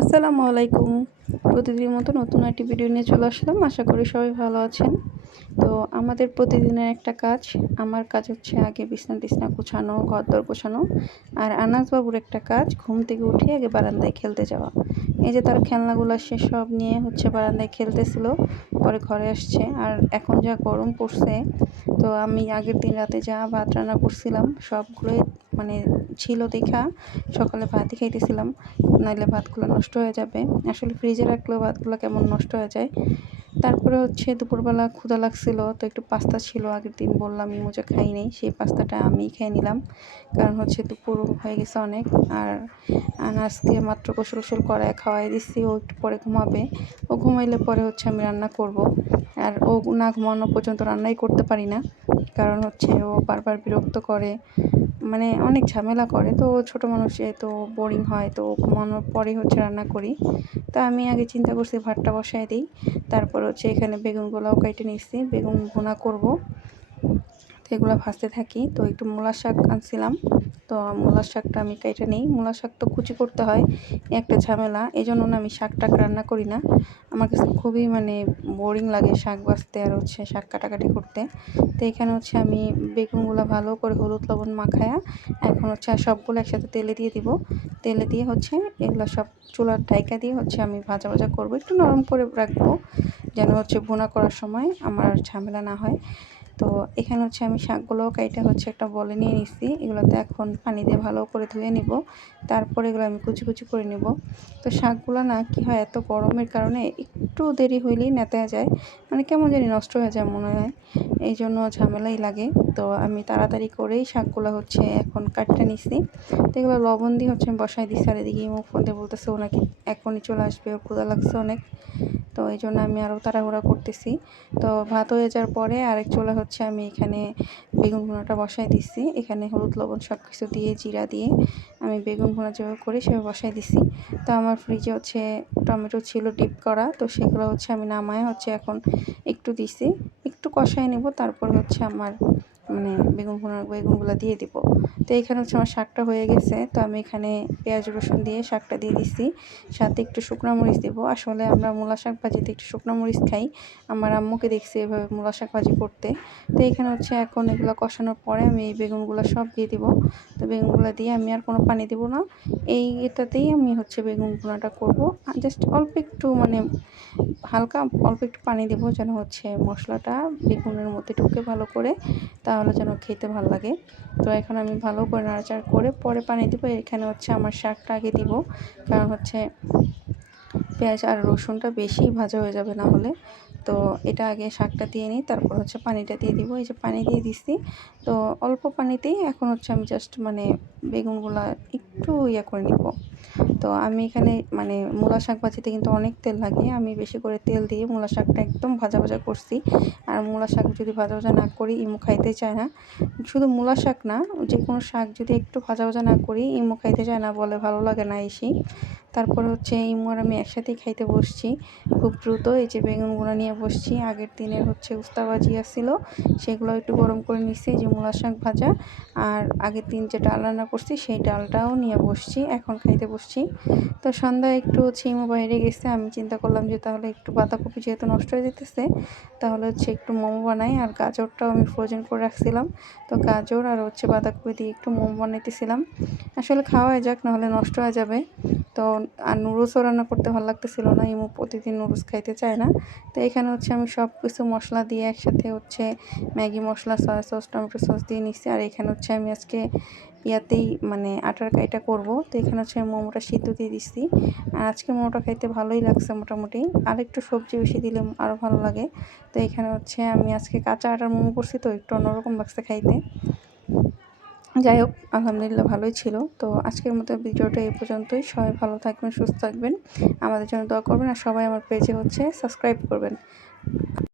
আসসালামু আলাইকুম। প্রতিদিনের মতো নতুন একটি ভিডিও নিয়ে চলে আসলাম। আশা করি সবাই ভালো আছেন। তো আমাদের প্রতিদিনের একটা কাজ, আমার কাজ হচ্ছে আগে বিছানা গুছানো, ঘরদোর গোছানো। আর আনাস বাবুর একটা কাজ, ঘুম থেকে উঠে আগে বারান্দায় খেলতে যাওয়া। এই যে তার খেলনাগুলো সে সব নিয়ে হচ্ছে বারান্দায় খেলতেছিল, পরে ঘরে আসছে। আর এখন যা গরম পড়ছে, তো আমি আগের দিন রাতে যা ভাত রান্না করছিলাম সবগুলোই মানে ছিল দেখা সকালে ভাতই খাইতেছিলাম, নাইলে ভাতগুলো নষ্ট হয়ে যাবে। আসলে ফ্রিজে রাখলেও ভাতগুলো কেমন নষ্ট হয়ে যায়। তারপরে হচ্ছে দুপুরবেলা ক্ষুধা লাগছিল, তো একটু পাস্তা ছিল, আগের দিন বললাম ইমু যে খাই নেই, সেই পাস্তাটা আমি খেয়ে নিলাম। কারণ হচ্ছে দুপুর হয়ে গেছে অনেক। আর আজকে মাত্র গোসল গোসল করায় খাওয়াই দিচ্ছি, ও একটু পরে ঘুমাবে। ও ঘুমাইলে পরে হচ্ছে আমি রান্না করব। আর ও না ঘুমানো পর্যন্ত রান্নাই করতে পারি না, কারণ হচ্ছে ও বারবার বিরক্ত করে, মানে অনেক ঝামেলা করে। তো ছোট মানুষ তো বোরিং হয়, তো ঘুমানোর পরেই হচ্ছে রান্না করি। তা আমি আগে চিন্তা করছি ভাতটা বসায় দিই, তারপর হচ্ছে এখানে বেগুনগুলোও কেটে নিচ্ছি, বেগুন ভুনা করব। তো এগুলো ভাজতে থাকি। তো একটু মূলার শাক আনছিলাম, তো মূলার শাকটা আমি কেটে নিই। মূলার শাক তো কুচি করতে হয়, একটা ঝামেলা, এই জন্য না আমি শাক টাক রান্না করি না। আমার কাছে খুবই বোরিং লাগে শাক বাছতে আর হচ্ছে শাক কাটাকাটি করতে। তো এখানে হচ্ছে আমি বেগুনগুলো ভালো করে হলুদ লবণ মাখায়া এখন হচ্ছে সবগুলো একসাথে তেলে দিয়ে দিব। তেলে দিয়ে হচ্ছে এগুলো সব চুলার ঢাইকা দিয়ে হচ্ছে আমি ভাজা ভাজা করব, একটু নরম করে রাখবো, যেন হচ্ছে ভুনা করার সময় আমার ঝামেলা না হয়। তো এখানে হচ্ছে আমি শাকগুলোও কাইটা হচ্ছে একটা বলে নিয়ে নিচ্ছি। এগুলোতে এখন পানি দিয়ে ভালো করে ধুয়ে নিব, তারপরে এগুলো আমি কুচি কুচি করে নেব। তো শাকগুলো না কি হয়, এত গরমের কারণে একটু দেরি হইলেই নেতা যায়, মানে কেমন জানি নষ্ট হয়ে যায় মনে হয়, এই জন্য ঝামেলাই লাগে। তো আমি তাড়াতাড়ি করেই শাকগুলো হচ্ছে এখন কাটতে নিচ্ছি। তো এগুলো লবণ দিয়ে হচ্ছে আমি বসাই দিচ্ছি। আর এদিকে মুখ ফোন দিয়ে বলতেছে ও নাকি এখনই চলে আসবে, ওর ক্ষুধা লাগছে অনেক। তো এই জন্য আমি আরও তাড়াহুড়া করতেছি। তো ভাত হয়ে যাওয়ার পরে আরেক চুলা হচ্ছে আমি এখানে বেগুন ভুনাটা বসাই দিচ্ছি। এখানে হলুদ লবণ সব কিছু দিয়ে জিরা দিয়ে আমি বেগুন ভুনা যেভাবে করি সেভাবে বসাই দিচ্ছি। তো আমার ফ্রিজে হচ্ছে টমেটো ছিল ডিপ করা, তো সেগুলো হচ্ছে আমি নামায় হচ্ছে এখন একটু দিছি, একটু কষাই নেব, তারপর হচ্ছে আমার বেগুনগুলো দিয়ে দিব। তো এখানে হচ্ছে আমার শাকটা হয়ে গেছে, তো আমি এখানে পেঁয়াজ রসুন দিয়ে শাকটা দিয়ে দিচ্ছি, সাথে একটু শুকনো মরিচ দেবো। আসলে আমরা মূলা শাক ভাজিতে একটু শুকনো মরিচ খাই, আমার আম্মুকে দেখছি এভাবে মূলা শাক ভাজি করতে। তো এখানে হচ্ছে এখন এগুলো কষানোর পরে আমি এই বেগুনগুলো সব দিয়ে দিব। তো বেগুনগুলো দিয়ে আমি আর কোনো পানি দেবো না, এটাতেই আমি হচ্ছে বেগুন ভুনাটা করবো। জাস্ট অল্প একটু হালকা অল্প একটু পানি দেবো, যেন হচ্ছে মশলাটা বেগুনের মধ্যে ঢুকে ভালো করে, তাহলে যেন খেতে ভালো লাগে। তো এখন আমি ভালো করে নাড়াচাড়া করে পরে পানি দেবো। এখানে হচ্ছে আমার শাকটা আগে দিব, কারণ হচ্ছে পেঁয়াজ আর রসুনটা বেশি ভাজা হয়ে যাবে না হলে। তো এটা আগে শাকটা দিয়ে নিই, তারপর হচ্ছে পানিটা দিয়ে দিব। এই যে পানি দিয়ে দিচ্ছি, তো অল্প পানিতেই এখন হচ্ছে আমি জাস্ট বেগুনগুলা একটু করে নিব। তো আমি এখানে মূলা শাক ভাজিতে কিন্তু অনেক তেল লাগে, আমি বেশি করে তেল দিয়ে মূলা শাকটা একদম ভাজা ভাজা করছি। আর মূলা শাক যদি ভাজা ভাজা না করি ইমু খাইতে চায় না। শুধু মূলা শাক না, যে কোনো শাক যদি একটু ভাজা ভাজা না করি ইমু খাইতে চায় না, বলে ভালো লাগে না এসে। তারপর হচ্ছে ইমু আর আমি একসাথেই খাইতে বসছি খুব দ্রুত। এই যে বেগুনগুলো নিয়ে বসছি, আগের দিনের হচ্ছে উস্তা ভাজি আসছিল, সেগুলো একটু গরম করে নিচ্ছি, যে মূলা শাক ভাজা। আর আগের দিন যে ডাল রান্না করছি সেই ডালটাও নিয়ে বসছি, এখন খাইতে বসছি। তো সন্ধ্যায় একটু হচ্ছে ইমু বাইরে গেছে, আমি চিন্তা করলাম যে তাহলে একটু বাঁধাকপি যেহেতু নষ্ট হয়ে যেতেছে, তাহলে হচ্ছে একটু মোমো বানাই। আর গাজরটাও আমি ফ্রোজেন করে রাখছিলাম, তো গাজর আর হচ্ছে বাঁধাকপি দিয়ে একটু মোমো বানাইতেছিলাম। আসলে খাওয়া যাক, নাহলে নষ্ট হয়ে যাবে। তো আর নুডলসও রান্না করতে ভালো লাগতেছিল না, ইমু প্রতিদিন নুডলস খাইতে চায় না। তো এখানে হচ্ছে আমি সব কিছু মশলা দিয়ে একসাথে হচ্ছে ম্যাগি মশলা, সয়া সস, টমেটো সস দিয়ে নিচ্ছি। আর এখানে হচ্ছে আমি আজকে ইয়াতেই আটার কাইটা করব। তো এখানে হচ্ছে আমি মোমোটা সিদ্ধ দিয়ে দিচ্ছি। আর আজকে মোমোটা খাইতে ভালোই লাগছে মোটামুটি, আর একটু সবজি বেশি দিলে আরও ভালো লাগে। তো এখানে হচ্ছে আমি আজকে কাঁচা আটার মোমো করছি, তো একটু অন্যরকম লাগছে খাইতে। যাই হোক, আলহামদুলিল্লাহ ভালোই ছিল। তো আজকের মতো ভিডিওটা এই পর্যন্তই। সবাই ভালো থাকবেন, সুস্থ থাকবেন, আমাদের জন্য দোয়া করবেন, আর সবাই আমার পেজে হচ্ছে সাবস্ক্রাইব করবেন।